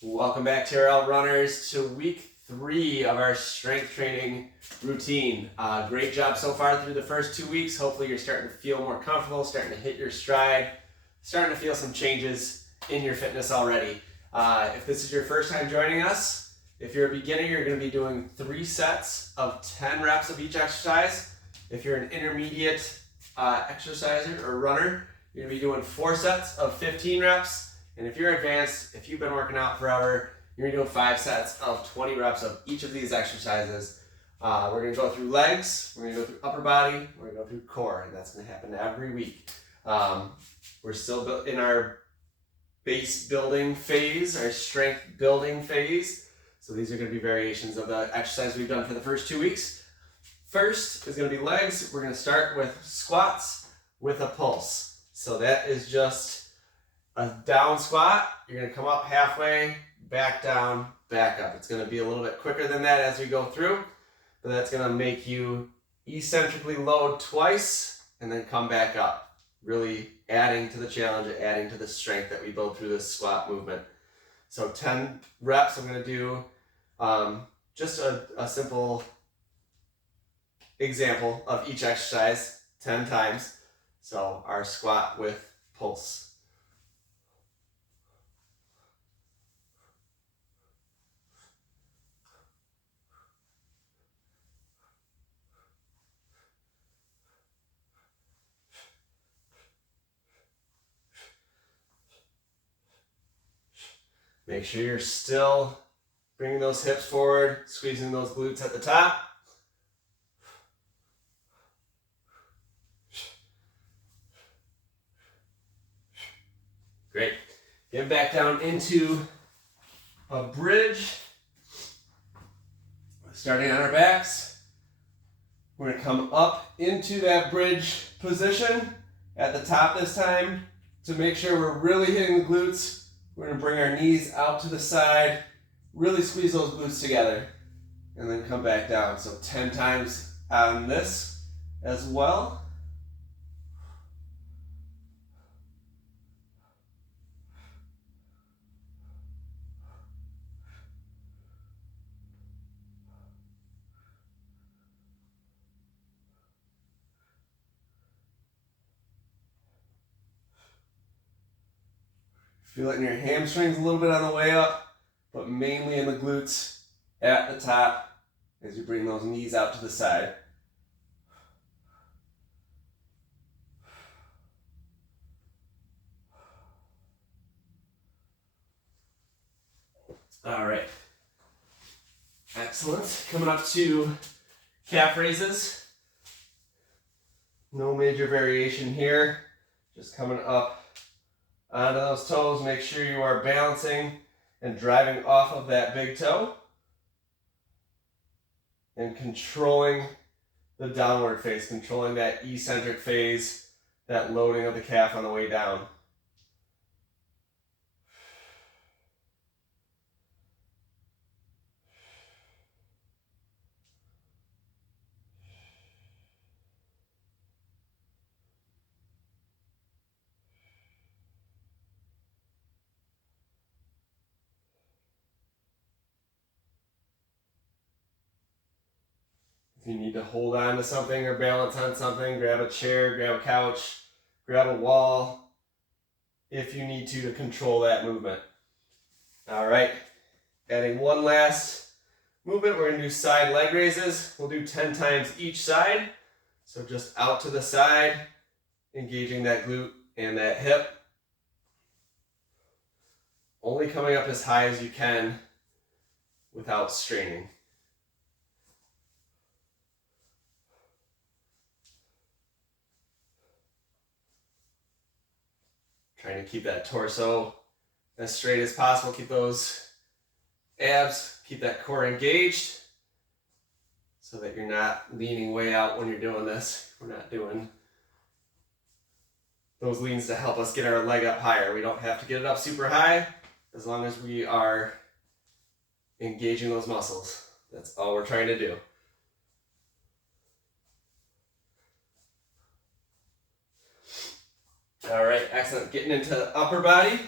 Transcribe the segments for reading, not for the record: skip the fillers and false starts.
Welcome back, TRL runners, to week 3 of our strength training routine. Great job so far through the first 2 weeks. Hopefully you're starting to feel more comfortable, starting to hit your stride, starting to feel some changes in your fitness already. If this is your first time joining us, if you're a beginner, you're going to be doing 3 sets of 10 reps of each exercise. If you're an intermediate exerciser or runner, you're going to be doing 4 sets of 15 reps. And if you're advanced, if you've been working out forever, you're gonna do 5 sets of 20 reps of each of these exercises. We're gonna go through legs, we're gonna go through upper body, we're gonna go through core, and that's gonna happen every week. We're still in our base building phase, our strength building phase. So these are gonna be variations of the exercise we've done for the first 2 weeks. First is gonna be legs. We're gonna start with squats with a pulse. So that is just a down squat. You're going to come up halfway, back down, back up. It's going to be a little bit quicker than that as we go through, but that's going to make you eccentrically load twice and then come back up, really adding to the challenge, adding to the strength that we build through this squat movement. So 10 reps, I'm going to do just a simple example of each exercise 10 times. So our squat with pulse. Make sure you're still bringing those hips forward, squeezing those glutes at the top. Great. Get back down into a bridge. Starting on our backs. We're going to come up into that bridge position at the top this time to make sure we're really hitting the glutes. We're going to bring our knees out to the side, really squeeze those glutes together, and then come back down. So 10 times on this as well. Feel it in your hamstrings a little bit on the way up, but mainly in the glutes at the top as you bring those knees out to the side. All right. Excellent. Coming up to calf raises. No major variation here. Just coming up onto those toes. Make sure you are balancing and driving off of that big toe and controlling the downward phase, controlling that eccentric phase, that loading of the calf on the way down. If you need to hold on to something or balance on something, grab a chair, grab a couch, grab a wall, if you need to control that movement. All right, adding one last movement, we're gonna do side leg raises. We'll do 10 times each side. So just out to the side, engaging that glute and that hip. Only coming up as high as you can without straining. Trying to keep that torso as straight as possible. Keep those abs, keep that core engaged so that you're not leaning way out when you're doing this. We're not doing those leans to help us get our leg up higher. We don't have to get it up super high as long as we are engaging those muscles. That's all we're trying to do. All right, excellent. Getting into upper body.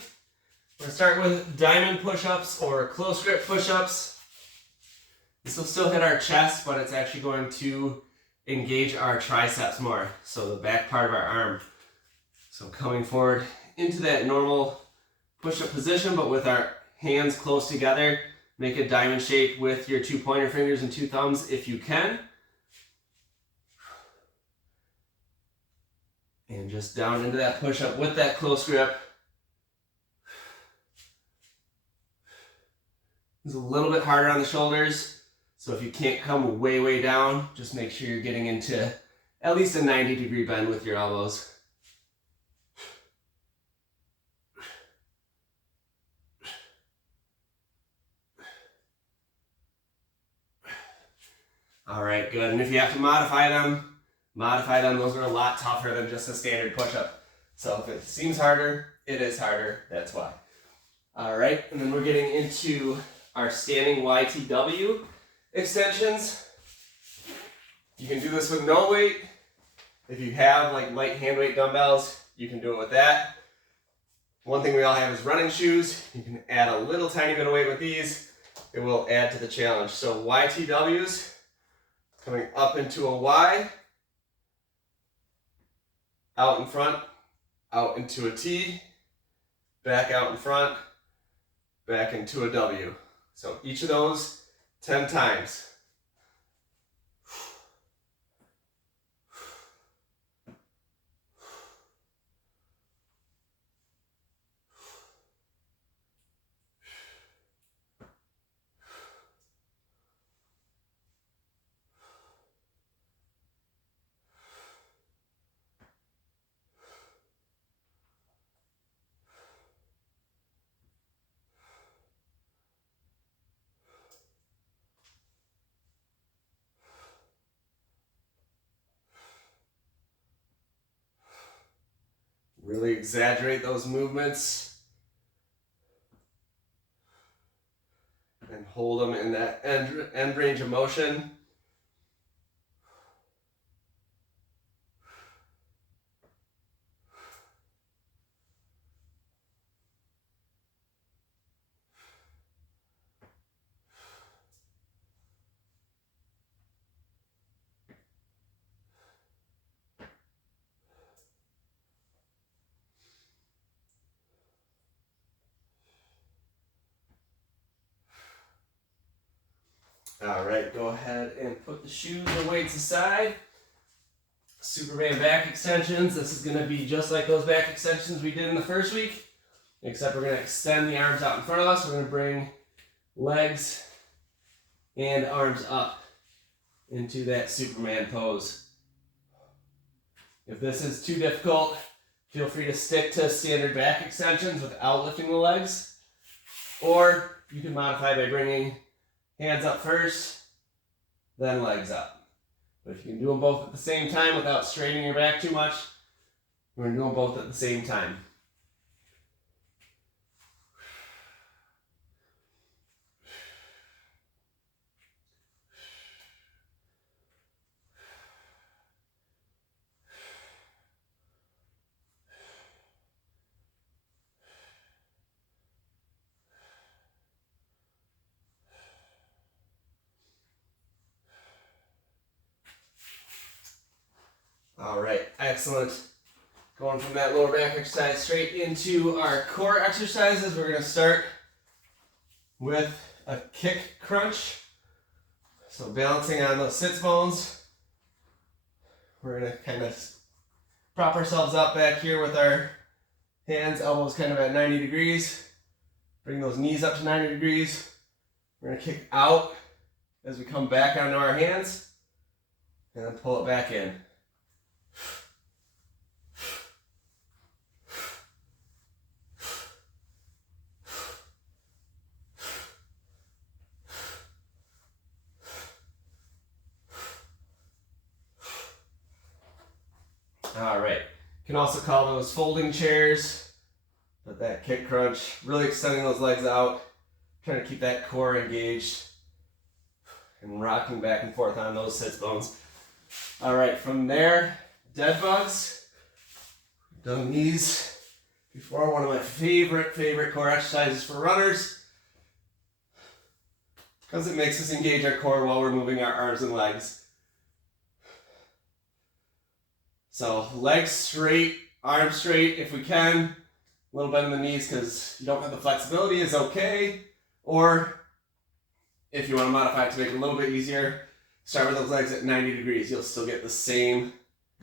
We're gonna start with diamond push-ups or close grip push-ups. This will still hit our chest, but it's actually going to engage our triceps more, so the back part of our arm. So coming forward into that normal push-up position, but with our hands close together. Make a diamond shape with your 2 pointer fingers and 2 thumbs if you can. And just down into that push-up with that close grip. It's a little bit harder on the shoulders, so if you can't come way, way down, just make sure you're getting into at least a 90-degree bend with your elbows. All right, good. And if you have to modify them. Those are a lot tougher than just a standard push-up. So if it seems harder, it is harder. That's why. All right, and then we're getting into our standing YTW extensions. You can do this with no weight. If you have like light hand weight dumbbells, you can do it with that. One thing we all have is running shoes. You can add a little tiny bit of weight with these. It will add to the challenge. So YTWs, coming up into a Y, out in front, out into a T, back out in front, back into a W. So each of those 10 times. Really exaggerate those movements and hold them in that end range of motion. All right, go ahead and put the shoes and weights aside. Superman back extensions. This is gonna be just like those back extensions we did in the first week, except we're gonna extend the arms out in front of us. We're gonna bring legs and arms up into that Superman pose. If this is too difficult, feel free to stick to standard back extensions without lifting the legs, or you can modify by bringing hands up first, then legs up. But if you can do them both at the same time without straining your back too much, we're going to do them both at the same time. All right, excellent. Going from that lower back exercise straight into our core exercises. We're going to start with a kick crunch. So balancing on those sits bones. We're going to kind of prop ourselves up back here with our hands, elbows kind of at 90 degrees. Bring those knees up to 90 degrees. We're going to kick out as we come back onto our hands and then pull it back in. All right, you can also call those folding chairs, but that kick crunch, really extending those legs out, trying to keep that core engaged and rocking back and forth on those sits bones. All right, from there, dead bugs. Done these before, one of my favorite core exercises for runners, because it makes us engage our core while we're moving our arms and legs. So legs straight, arms straight if we can. A little bend in the knees because you don't have the flexibility is okay. Or if you want to modify it to make it a little bit easier, start with those legs at 90 degrees. You'll still get the same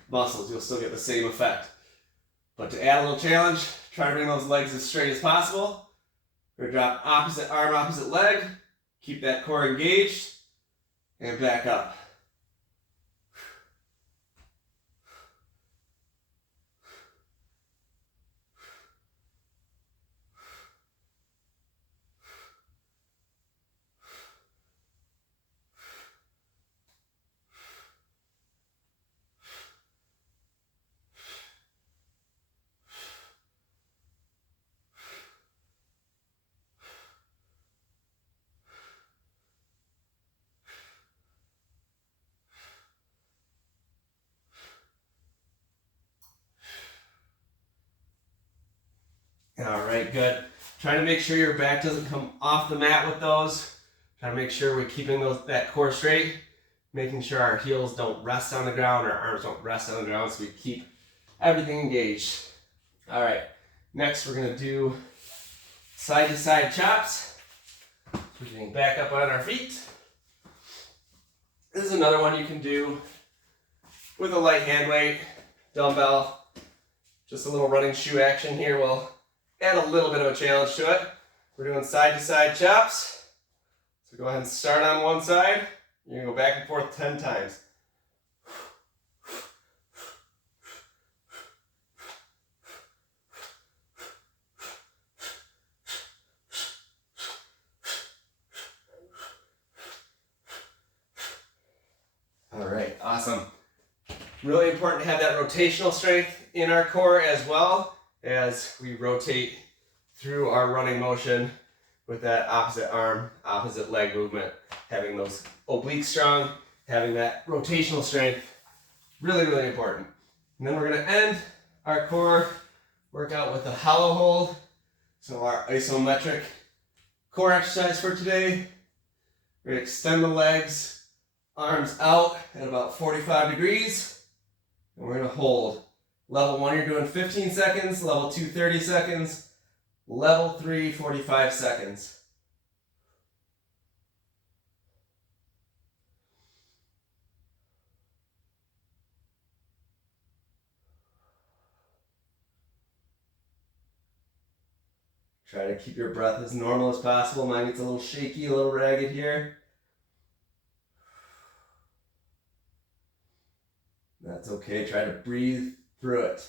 muscles. You'll still get the same effect. But to add a little challenge, try to bring those legs as straight as possible. We're going to drop opposite arm, opposite leg. Keep that core engaged. And back up. All right, good. Try to make sure your back doesn't come off the mat with those. Try to make sure we're keeping that core straight, making sure our heels don't rest on the ground, our arms don't rest on the ground, so we keep everything engaged. All right, next we're gonna do side to side chops. We're getting back up on our feet. This is another one you can do with a light hand weight, dumbbell, just a little running shoe action here. We'll add a little bit of a challenge to it. We're doing side to side chops. So go ahead and start on one side. You're gonna go back and forth 10 times. All right, awesome. Really important to have that rotational strength in our core as well as we rotate through our running motion with that opposite arm, opposite leg movement, having those obliques strong, having that rotational strength, really important. And then we're gonna end our core workout with a hollow hold. So our isometric core exercise for today, we're gonna extend the legs, arms out at about 45 degrees, and we're gonna hold. Level 1, you're doing 15 seconds. Level 2, 30 seconds. Level 3, 45 seconds. Try to keep your breath as normal as possible. Mine gets a little shaky, a little ragged here. That's okay. Try to breathe through it.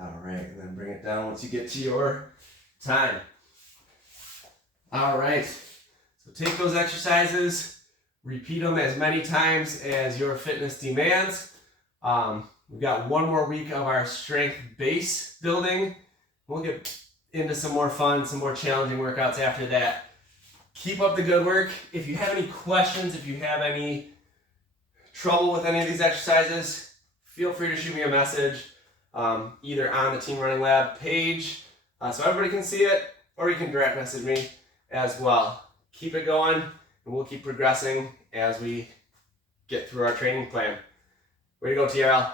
All right, and then bring it down once you get to your time. All right, so take those exercises, repeat them as many times as your fitness demands. We've got one more week of our strength base building. We'll get into some more fun, some more challenging workouts after that. Keep up the good work. If you have any questions, if you have any trouble with any of these exercises, feel free to shoot me a message, either on the Team Running Lab page, so everybody can see it, or you can direct message me as well. Keep it going, and we'll keep progressing as we get through our training plan. Way to go, TRL.